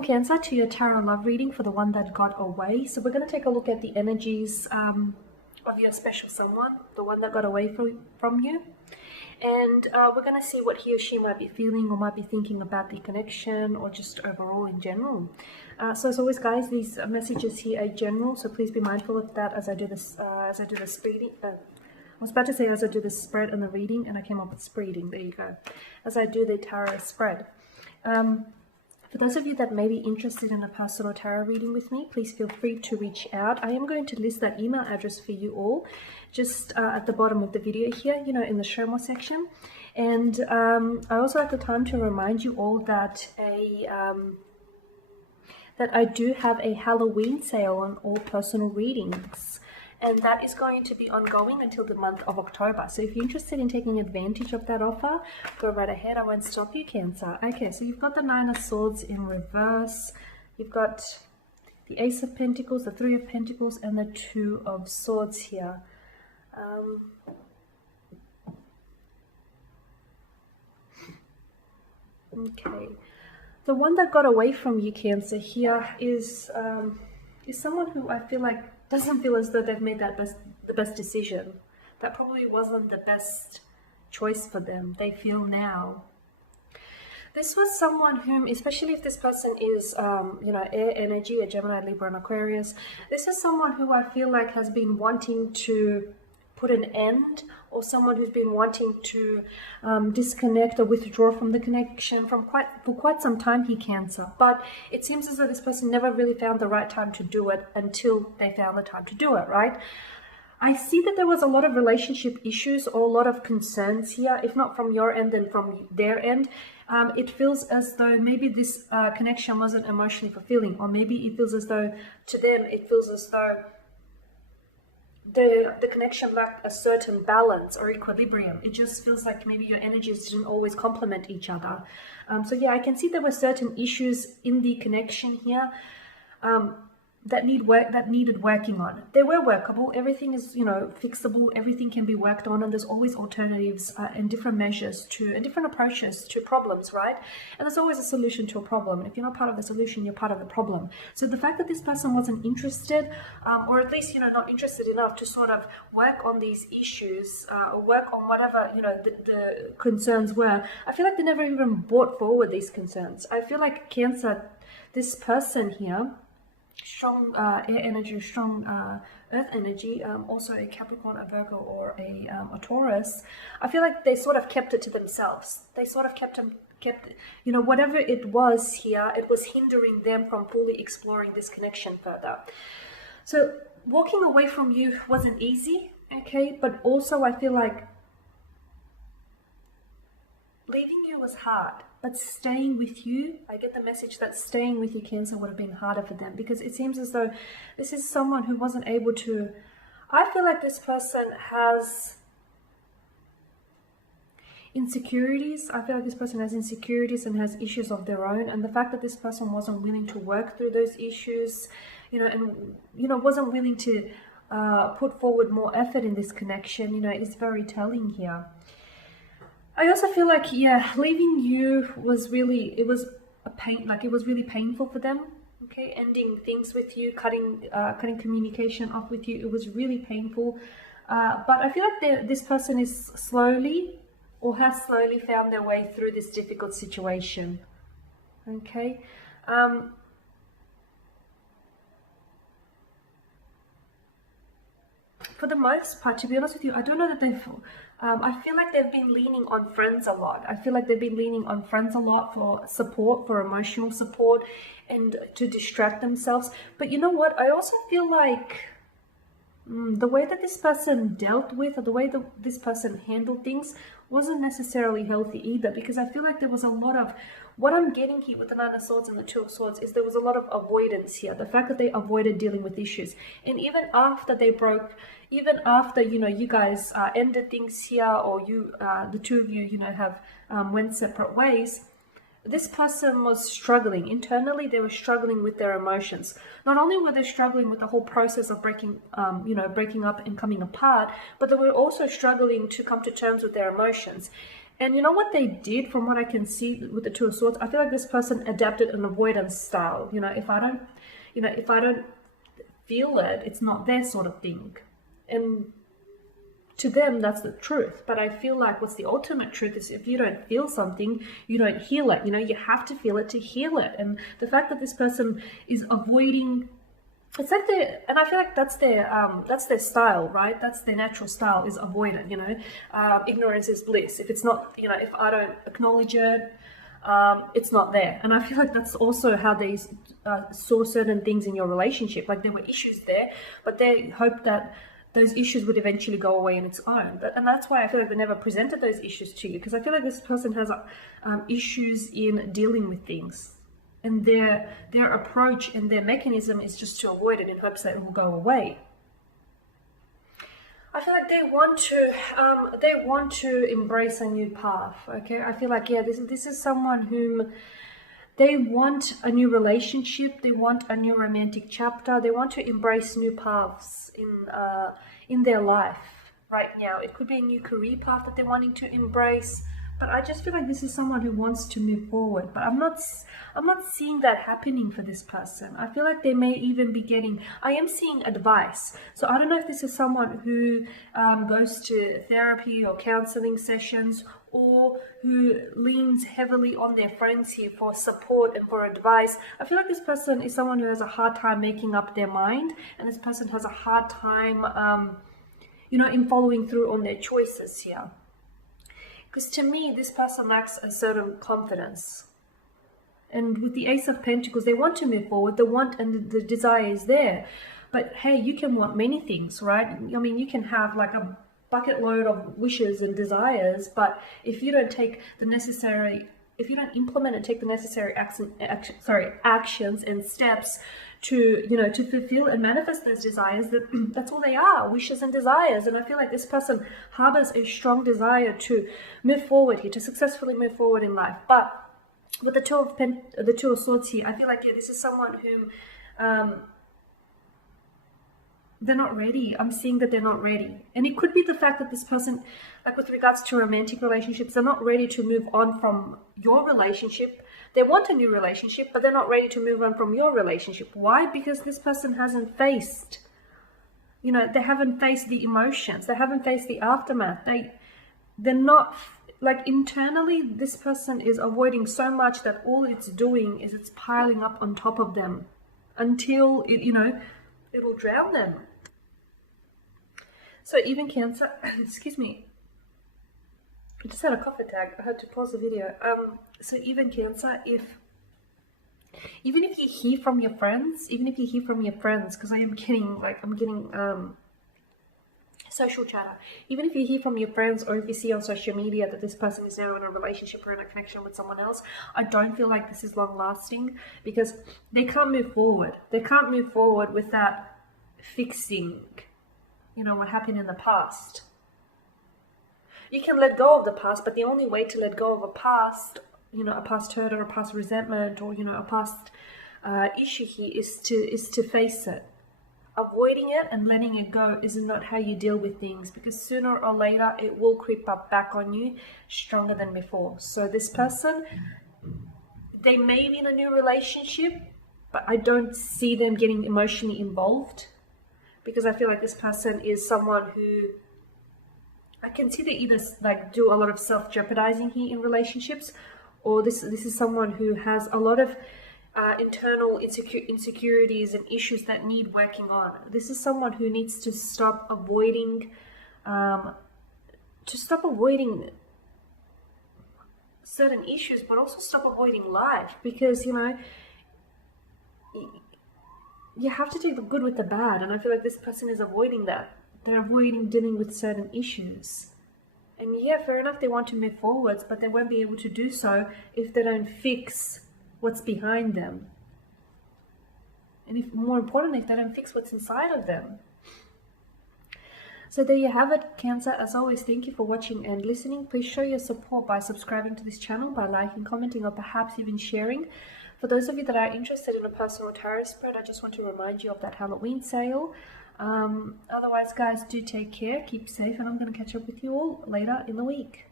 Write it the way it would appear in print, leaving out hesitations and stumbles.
welcome Cancer to your tarot love reading for the one that got away. So we're going to take a look at the energies of your special someone, the one that got away from you. And we're going to see what he or she might be feeling or might be thinking about the connection or just overall in general. So as always, guys, these messages here are general, so please be mindful of that as I do this reading. I was about to say as I do the spread and the reading, and I came up with spreading. There you go. As I do the tarot spread. For those of you that may be interested in a personal tarot reading with me, please feel free to reach out. I am going to list that email address for you all just at the bottom of the video here, you know, in the show more section. And I also have the time to remind you all that that I do have a Halloween sale on all personal readings. And that is going to be ongoing until the month of October. So if you're interested in taking advantage of that offer, go right ahead. I won't stop you, Cancer. Okay, so you've got the Nine of Swords in reverse. You've got the Ace of Pentacles, the Three of Pentacles, and the Two of Swords here. Okay. The one that got away from you, Cancer, here is someone who I feel like doesn't feel as though they've made the best decision. That probably wasn't the best choice for them, they feel now. This was someone whom, especially if this person is, you know, air energy, a Gemini, Libra, and Aquarius, this is someone who I feel like has been wanting to put an end, or someone who's been wanting to disconnect or withdraw from the connection for quite some time here, Cancer. But it seems as though this person never really found the right time to do it until they found the time to do it, right? I see that there was a lot of relationship issues or a lot of concerns here, if not from your end, then from their end. It feels as though maybe this connection wasn't emotionally fulfilling, or maybe it feels as though to them, it feels as though the connection lacked a certain balance or equilibrium. It just feels like maybe your energies didn't always complement each other. So yeah, I can see there were certain issues in the connection here that needed working on. They were workable. Everything is, you know, fixable. Everything can be worked on, and there's always alternatives and different measures and different approaches to problems, right? And there's always a solution to a problem. And if you're not part of the solution, you're part of the problem. So the fact that this person wasn't interested, or at least, you know, not interested enough to sort of work on these issues, or work on whatever, you know, the concerns were, I feel like they never even brought forward these concerns. I feel like Cancer, this person here, strong air energy, strong earth energy, also a Capricorn, a Virgo, or a Taurus, I feel like they sort of kept it to themselves. They sort of kept, you know, whatever it was here, it was hindering them from fully exploring this connection further. So walking away from you wasn't easy, okay, but also I feel like leaving you was hard, but staying with you, I get the message that staying with you, Cancer, would have been harder for them, because it seems as though this is someone who wasn't able to, I feel like this person has insecurities. I feel like this person has insecurities and has issues of their own, and the fact that this person wasn't willing to work through those issues, you know, and, you know, wasn't willing to put forward more effort in this connection, you know, is very telling here. I also feel like, yeah, leaving you was really, it was a pain, like it was really painful for them, okay? Ending things with you, cutting communication off with you, it was really painful. But I feel like this person is slowly, or has slowly found their way through this difficult situation, okay? For the most part, to be honest with you, I don't know that they've, I feel like they've been leaning on friends a lot. I feel like they've been leaning on friends a lot for support, for emotional support, and to distract themselves. But you know what? I also feel like the way that this person dealt with, or the way that this person handled things, wasn't necessarily healthy either, because I feel like there was a lot of, what I'm getting here with the Nine of Swords and the Two of Swords is there was a lot of avoidance here. The fact that they avoided dealing with issues. And even after they broke, even after, you know, you guys ended things here, or you, the two of you, you know, have went separate ways, this person was struggling. Internally, they were struggling with their emotions. Not only were they struggling with the whole process of breaking up and coming apart, but they were also struggling to come to terms with their emotions. And you know what they did, from what I can see with the Two of Swords? I feel like this person adapted an avoidance style. If I don't feel it, it's not their sort of thing. And to them, that's the truth. But I feel like what's the ultimate truth is, if you don't feel something, you don't heal it. You have to feel it to heal it. And the fact that this person is avoiding, it's like and I feel like that's their style, right? That's their natural style, is avoidant. Ignorance is bliss. If it's not, if I don't acknowledge it, it's not there. And I feel like that's also how they saw certain things in your relationship. Like, there were issues there, but they hoped that those issues would eventually go away on its own. And that's why I feel like they never presented those issues to you, because I feel like this person has issues in dealing with things. And their approach and their mechanism is just to avoid it in hopes that it will go away. I feel like they want to embrace a new path. Okay, I feel like, yeah, this is someone whom they want a new relationship. They want a new romantic chapter. They want to embrace new paths in their life right now. It could be a new career path that they're wanting to embrace. But I just feel like this is someone who wants to move forward. But I'm not seeing that happening for this person. I feel like they may even be I am seeing advice. So I don't know if this is someone who goes to therapy or counseling sessions, or who leans heavily on their friends here for support and for advice. I feel like this person is someone who has a hard time making up their mind. And this person has a hard time, in following through on their choices here. Because to me, this person lacks a certain confidence. And with the Ace of Pentacles, they want to move forward. The want and the desire is there. But hey, you can want many things, right? I mean, you can have like a bucket load of wishes and desires, but if you don't implement and take the necessary actions and steps to fulfill and manifest those desires, that's all they are, wishes and desires. And I feel like this person harbors a strong desire to move forward here, to successfully move forward in life. But with the Two of Swords here, I feel like, yeah, this is someone whom they're not ready. I'm seeing that they're not ready. And it could be the fact that this person, like with regards to romantic relationships, they're not ready to move on from your relationship. They want a new relationship, but they're not ready to move on from your relationship. Why? Because this person hasn't faced, they haven't faced the emotions. They haven't faced the aftermath. They're not, like, internally, this person is avoiding so much that all it's doing is it's piling up on top of them until it'll drown them. So even Cancer, excuse me, I just had a cough attack. I had to pause the video. So even Cancer, even if you hear from your friends, because I'm getting social chatter. Even if you hear from your friends, or if you see on social media that this person is now in a relationship or in a connection with someone else, I don't feel like this is long lasting, because they can't move forward. They can't move forward without fixing, what happened in the past. You can let go of the past, but the only way to let go of a past hurt or a past resentment, or a past issue here is to face it. Avoiding it and letting it go is not how you deal with things, because sooner or later it will creep up back on you stronger than before. So this person, they may be in a new relationship, but I don't see them getting emotionally involved, because I feel like this person is someone who, I can see they either like do a lot of self-jeopardizing here in relationships, or this is someone who has a lot of internal insecurities and issues that need working on. This is someone who needs to stop avoiding certain issues, but also stop avoiding life, because you have to take the good with the bad. And I feel like this person is avoiding that. They're avoiding dealing with certain issues. And yeah, fair enough, they want to move forwards, but they won't be able to do so if they don't fix what's behind them. And more importantly, if they don't fix what's inside of them. So there you have it, Cancer. As always, thank you for watching and listening. Please show your support by subscribing to this channel, by liking, commenting, or perhaps even sharing. For those of you that are interested in a personal tarot spread, I just want to remind you of that Halloween sale. Otherwise, guys, do take care, keep safe, and I'm going to catch up with you all later in the week.